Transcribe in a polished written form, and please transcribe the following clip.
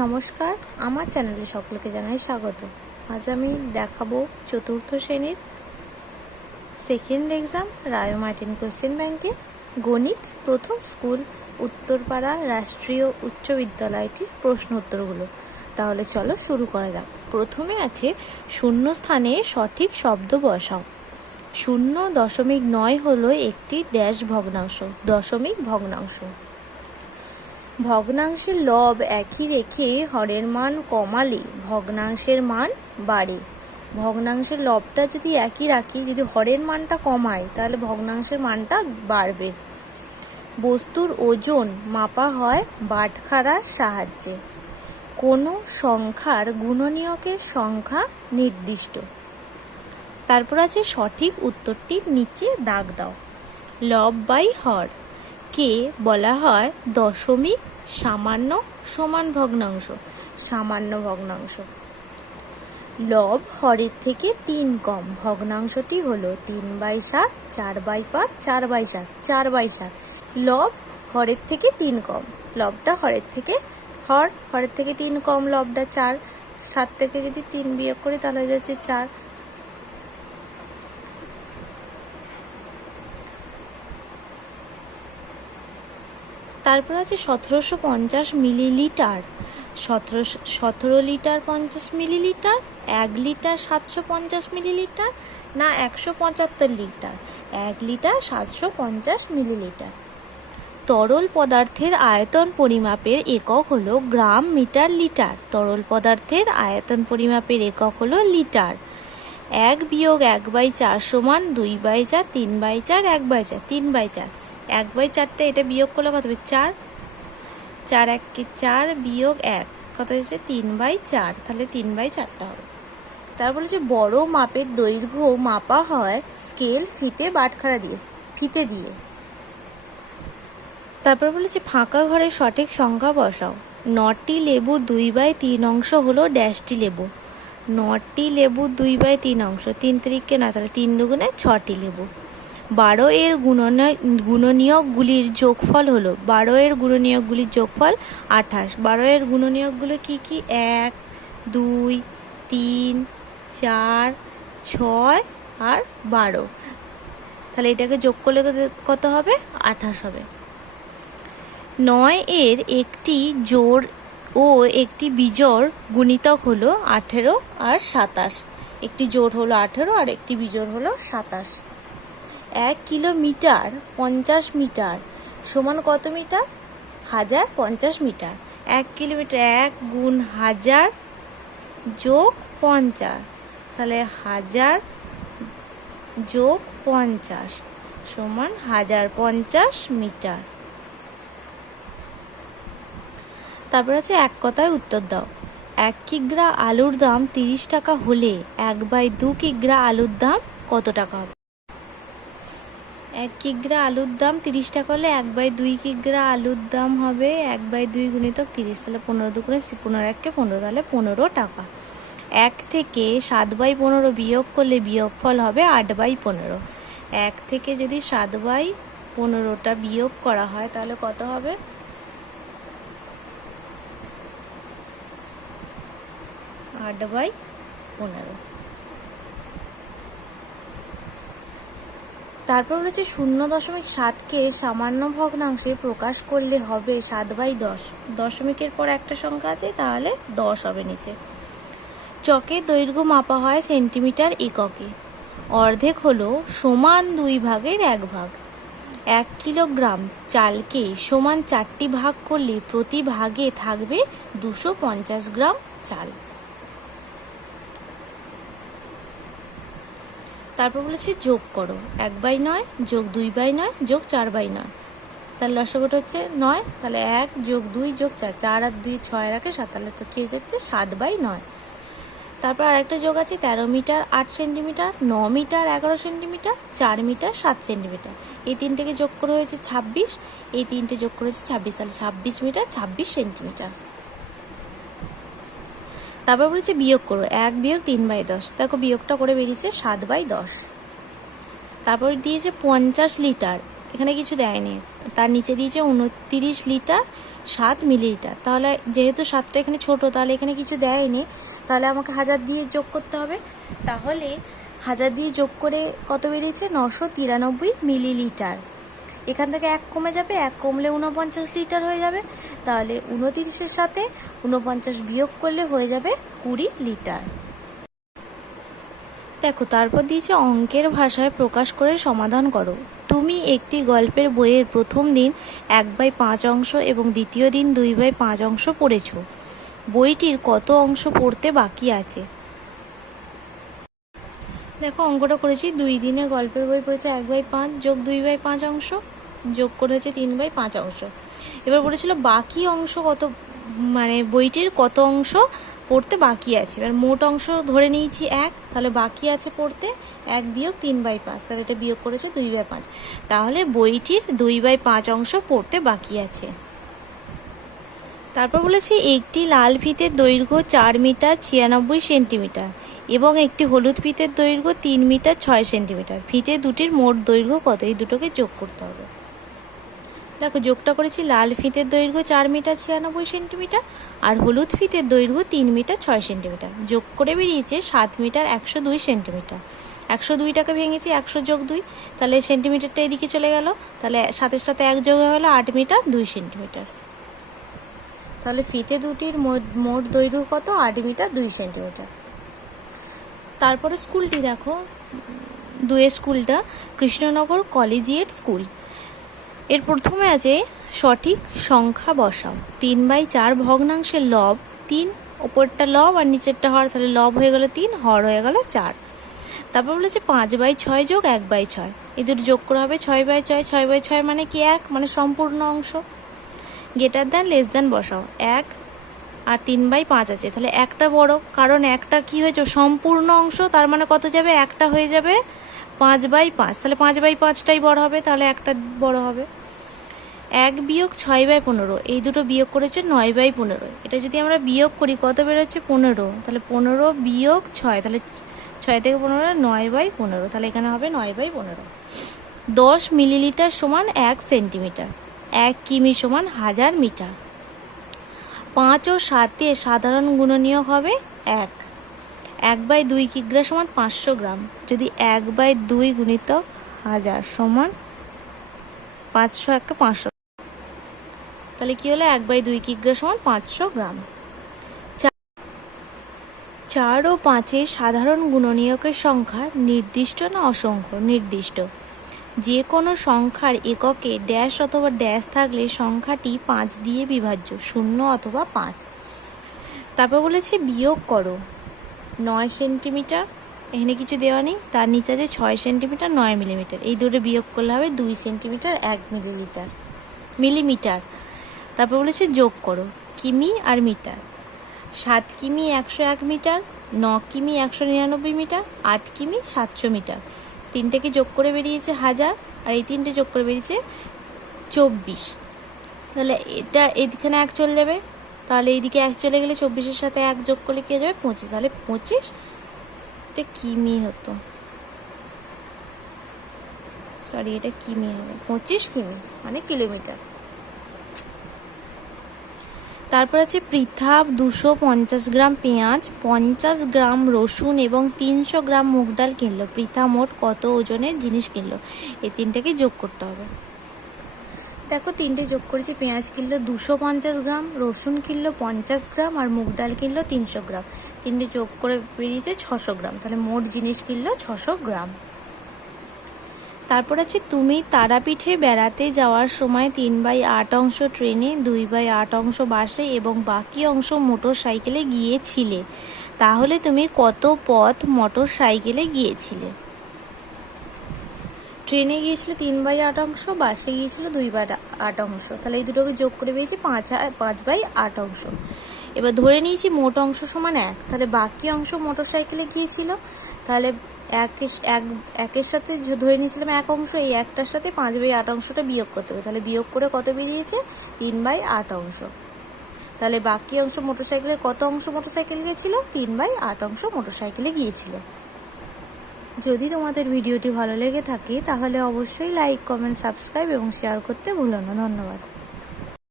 নমস্কার, আমার চ্যানেলে সকলকে জানাই স্বাগত। আজ আমি দেখাবো চতুর্থ শ্রেণীর সেকেন্ড এক্সাম রায় মার্টিন কোশ্চেন ব্যাংকে গণিত প্রথম স্কুল উত্তরপাড়া রাষ্ট্রীয় উচ্চ বিদ্যালয়টির প্রশ্ন উত্তরগুলো। তাহলে চলো শুরু করা যাক। প্রথমে আছে শূন্য স্থানে সঠিক শব্দ বসাও। 0.9 হলো একটি ড্যাশ ভগ্নাংশ, দশমিক ভগ্নাংশ। ভগ্নাংশের লব একই রেখে হরের মান কমালে ভগ্নাংশের মান বাড়ে। ভগ্নাংশের লবটা যদি একই রাখি, যদি হরের মানটা কমাই তাহলে ভগ্নাংশের মানটা বাড়বে। বস্তুর ওজন মাপা হয় বাটখারার সাহায্যে। কোনো সংখ্যার গুণনীয়কের সংখ্যা নির্দিষ্ট। তারপর আছে সঠিক উত্তরটির নিচে দাগ দাও। লব বাই হর কে বলা হয় দশমিক, সামান্য, সমান ভগ্নাংশ, সামান্য ভগ্নাংশ। লব হরের থেকে 3 কম, ভগ্নাংশটি হলো 3/7, 4/5, 4/7, 4/7। লব হরের থেকে 3 কম, লবটা হরের থেকে হরের থেকে 3 কম, লবটা 4, 7 থেকে যদি 3 বিয়োগ করি তাহলে হয়ে যাচ্ছে 4। তারপর আছে 1750 millilitre. 17 litre 50 millilitre, 1 litre 750 millilitre, না 175 লিটার? 1 litre 750 millilitre. তরল পদার্থের আয়তন পরিমাপের একক হলো গ্রাম, মিটার, লিটার। তরল পদার্থের আয়তন পরিমাপের একক হলো লিটার। 1 বিয়োগ 1/4 সমান 2/4, 3/4, 1/4, 3/4। 1/4টা এটা বিয়োগ করলে কত হবে? 4। 4 1 4 বিয়োগ 1 কত হয়েছে? 3/4। তাহলে 3/4টা হবে। তারপর হচ্ছে বড় মাপের দৈর্ঘ্য মাপা হয় স্কেল, ফিতে, বাটখারা দিয়ে, ফিতে দিয়ে। তারপর বলেছে ফাঁকা ঘরে সঠিক সংখ্যা বসাও। 9টি লেবুর 2/3 অংশ হলো ড্যাশটি লেবু। 9টি লেবুর 2/3 অংশ, 3 তারিখে না, তাহলে 3 দুগুণে 6টি লেবু। 12 এর গুণনীয়কগুলির যোগফল হলো, 12 এর গুণনীয়কগুলির যোগফল 28। 12 এর গুণনীয়কগুলো কি কি? 1, 2, 3, 4, 6 আর 12। তাহলে এটাকে যোগ করলে কত হবে? 28 হবে। 9 এর একটি জোড় ও একটি বিজোড় গুণিতক হলো 18 আর 27। একটি জোড় হলো 18 আর একটি বিজোড় হলো 27। 1 কিলোমিটার 50 মিটার সমান কত মিটার? 1050 মিটার। 1 কিলোমিটার 1 গুণ 1000 যোগ 50, তাহলে 1000 যোগ 50 সমান 1050 মিটার। তারপর আছে এক কথায় উত্তর দাও। 1 কিগ্রা আলুর দাম 30 টাকা হলে 1/2 কিগ্রা আলুর দাম কত টাকা হবে? 1 কিগ্রা আলুর দাম 30 টাকা হলে 1/2 কিগ্রা আলুর দাম হবে 1/2 গুণিতক 30, তাহলে 15 দুগুণে 15, 1 কে 15, তাহলে 15 টাকা। 1 থেকে 7/15 বিয়োগ করলে বিয়োগফল হবে 8/15। 1 থেকে যদি 7/15টা বিয়োগ করা হয় তাহলে কত হবে? 8/15। তারপর হচ্ছে 0.7কে সামান্য ভগ্নাংশে প্রকাশ করলে হবে 7/10। দশমিকের পর একটা সংখ্যা আছে, তাহলে 10 হবে নিচে। চকের দৈর্ঘ্য মাপা হয় সেন্টিমিটার এককে। অর্ধেক হলো সমান 2 ভাগের 1 ভাগ। 1 কিলোগ্রাম চালকে সমান 4টি ভাগ করলে প্রতি ভাগে থাকবে 250 গ্রাম চাল। তারপর বলেছে যোগ করো। 1/9 যোগ 2/9 যোগ 4/9, তাহলে লসাগুটা হচ্ছে 9, তাহলে 1 যোগ 2 যোগ 4, 4 আর 2 6 রাখে 7, তাহলে তো কি হয়ে যাচ্ছে? 7/9। তারপর আরেকটা যোগ আছে 13 metre 8 centimetre, 9 metre 11 centimetre, 4 metre 7 centimetre. এই তিনটেকে যোগ করে হয়েছে 26, এই তিনটে যোগ করে হয়েছে 26, তাহলে 26 মিটার 26 সেন্টিমিটার। তারপর বলেছে বিয়োগ করো। 1 বিয়োগ 3/10, দেখো বিয়োগটা করে বেরিয়েছে 7/10। তারপর দিয়েছে 50 লিটার, এখানে কিছু দেয়নি, তার নিচে দিয়েছে 29 লিটার 7 মিলিলিটার। তাহলে যেহেতু 7টা এখানে ছোটো, তাহলে এখানে কিছু দেয়নি, তাহলে আমাকে 1000 দিয়ে যোগ করতে হবে। তাহলে 1000 দিয়ে যোগ করে কত বেরিয়েছে? 993 মিলিলিটার। এখান থেকে 1 কমে যাবে, 1 কমলে 49 লিটার হয়ে যাবে। তাহলে 29-এর সাথে 49 বিয়োগ করলে হয়ে যাবে 20 লিটার। দেখো তারপর দিয়েছে অঙ্কের ভাষায় প্রকাশ করে সমাধান করো। তুমি একটি গল্পের বইয়ের প্রথম দিন 1/5 অংশ এবং দ্বিতীয় দিন 2/5 অংশ পড়েছ। বইটির কত অংশ পড়তে বাকি আছে? দেখো অঙ্কটা করেছি, 2 দিনে গল্পের বই পড়েছে 1/5 যোগ 2/5 অংশ, যোগ করে হচ্ছে 3/5 অংশ। এবার বলেছিল বাকি অংশ কত, মানে বইটির কত অংশ পড়তে বাকি আছে। এবার মোট অংশ ধরে নিয়েছি 1, তাহলে বাকি আছে পড়তে 1 বিয়োগ 3/5, তাহলে এটা বিয়োগ করেছে 2/5। তাহলে বইটির 2/5 অংশ পড়তে বাকি আছে। তারপর বলেছি একটি লাল ফিতের দৈর্ঘ্য 4 মিটার 96 সেন্টিমিটার এবং একটি হলুদ ফিতের দৈর্ঘ্য 3 মিটার 6 সেন্টিমিটার। ফিতে দুটির মোট দৈর্ঘ্য কত? এই দুটোকে যোগ করতে হবে। দেখো যোগটা করেছি, লাল ফিতের দৈর্ঘ্য 4 মিটার 96 সেন্টিমিটার আর হলুদ ফিতের দৈর্ঘ্য 3 মিটার 6 সেন্টিমিটার। যোগ করে বেরিয়েছে 7 মিটার 102 সেন্টিমিটার। 102টাকে ভেঙেছি, 100 যোগ 2, তাহলে সেন্টিমিটারটা এদিকে চলে গেল, তাহলে 7-এর সাথে 1 যোগ হয়ে গেলো 8 মিটার 2 সেন্টিমিটার। তাহলে ফিতে দুটির মোট দৈর্ঘ্য কত? 8 মিটার 2 সেন্টিমিটার। তারপরে স্কুলটি দেখো, 2 স্কুলটা কৃষ্ণনগর কলেজিয়েট স্কুল। এর প্রথমে আছে সঠিক সংখ্যা বসাও। 3/4 ভগ্নাংশের লব 3, ওপরটা লব আর নিচেরটা হর, তাহলে লব হয়ে গেল 3, হর হয়ে গেল 4। তারপর বলেছে 5/6 যোগ 1/6, এই দুটো যোগ করা হবে 6/6। 6/6 মানে কি? 1, মানে সম্পূর্ণ অংশ। গ্রেটার দ্যান লেস দ্যান বসাও, 1 আর 3/5 আছে, তাহলে একটা বড়, কারণ একটা কি হয়েছে? সম্পূর্ণ অংশ, তার মানে কত যাবে? একটা হয়ে যাবে 5/5, তাহলে 5/5টাই বড় হবে, তাহলে একটা বড় হবে। 1 বিয়োগ 6/15, এই দুটো বিয়োগ করেছে 9/15। এটা যদি আমরা বিয়োগ করি কত বেরোচ্ছে? 15, তাহলে 15 বিয়োগ 6, তাহলে 6 থেকে 15 9/15, তাহলে এখানে হবে 9/15। 10 মিলিলিটার সমান 1 সেন্টিমিটার, 1 কিমি সমান 1000 মিটার। 5 ও 7 সাধারণ গুণনীয়ক হবে 1। 1/2 কিগ্রা সমান 500 গ্রাম, যদি 1/2 গুণিতক 1000 সমান 500, 1 500, তাহলে কি হলো? 1/2 কিগ্রা সমান 500 গ্রাম। 4 ও 5 সাধারণ গুণনীয়কের সংখ্যা নির্দিষ্ট না অসংখ্য? নির্দিষ্ট। যে কোনো সংখ্যার এককে ড্যাশ অথবা ড্যাশ থাকলে সংখ্যাটি 5 দিয়ে বিভাজ্য, 0 অথবা 5। তারপর বলেছে বিয়োগ করো 9 সেন্টিমিটার, এখানে কিছু দেওয়া নেই, তার নিচে আছে 6 সেন্টিমিটার 9 মিলিমিটার, এই দুটো বিয়োগ করলে হবে 2 সেন্টিমিটার 1 মিলিমিটার। তারপর বলেছে যোগ করো কিমি আর মিটার। 7 কিমি 101 মিটার, 9 কিমি 199 মিটার, 8 কিমি 700 মিটার। তিনটেকে যোগ করে বেরিয়েছে 1000, আর এই তিনটে যোগ করে বেরিয়েছে 24। তাহলে এটা এখানে 1 চলে যাবে, তাহলে এইদিকে 1 চলে গেলে 24-এর সাথে 1 যোগ করলে কি হয়ে যাবে? 25, তাহলে 25 এটা কিমি হতো, সরি এটা কিমি হবে, 25 কিমি মানে কিলোমিটার। তারপর আছে পৃথা 250 গ্রাম পেঁয়াজ, 50 গ্রাম রসুন এবং 300 গ্রাম মুগ ডাল কিনলো। পৃথা মোট কত ওজনের জিনিস কিনলো? এই তিনটাকে যোগ করতে হবে। দেখো তিনটে যোগ করেছি, পেঁয়াজ কিনলো 250 গ্রাম, রসুন কিনলো 50 গ্রাম আর মুগ ডাল কিনলো 300 গ্রাম। তিনটে যোগ করে বেরিয়েছে 600 গ্রাম, তাহলে মোট জিনিস কিনলো 600 গ্রাম। তারপর আছে তুমি তারাপীঠে বেড়াতে যাওয়ার সময় 3/8 অংশ ট্রেনে, 2/8 অংশ বাসে এবং বাকি অংশ মোটর সাইকেলে গিয়েছিলে। তাহলে তুমি কত পথ মোটর সাইকেলে গিয়েছিলে? ট্রেনে গিয়েছিল 3/8 অংশ, বাসে গিয়েছিল 2/8 অংশ, তাহলে এই দুটোকে যোগ করে পেয়েছি 5/8 অংশ। এবার ধরে নিয়েছি মোট অংশ সমান 1, তাহলে বাকি অংশ মোটর সাইকেলে গিয়েছিল, তাহলে একের সাথে ধরে নিয়েছিলাম 1 অংশ, এই একটার সাথে 5/8 অংশটা বিয়োগ করতে হবে, তাহলে বিয়োগ করে কত বেরিয়েছে? 3/8 অংশ। তাহলে বাকি অংশ মোটর সাইকেলে কত অংশ মোটর সাইকেল গিয়েছিল? 3/8 অংশ মোটর সাইকেলে গিয়েছিল। যদি তোমাদের ভিডিওটি ভালো লেগে থাকে তাহলে অবশ্যই লাইক, কমেন্ট, সাবস্ক্রাইব এবং শেয়ার করতে ভুলো না। ধন্যবাদ।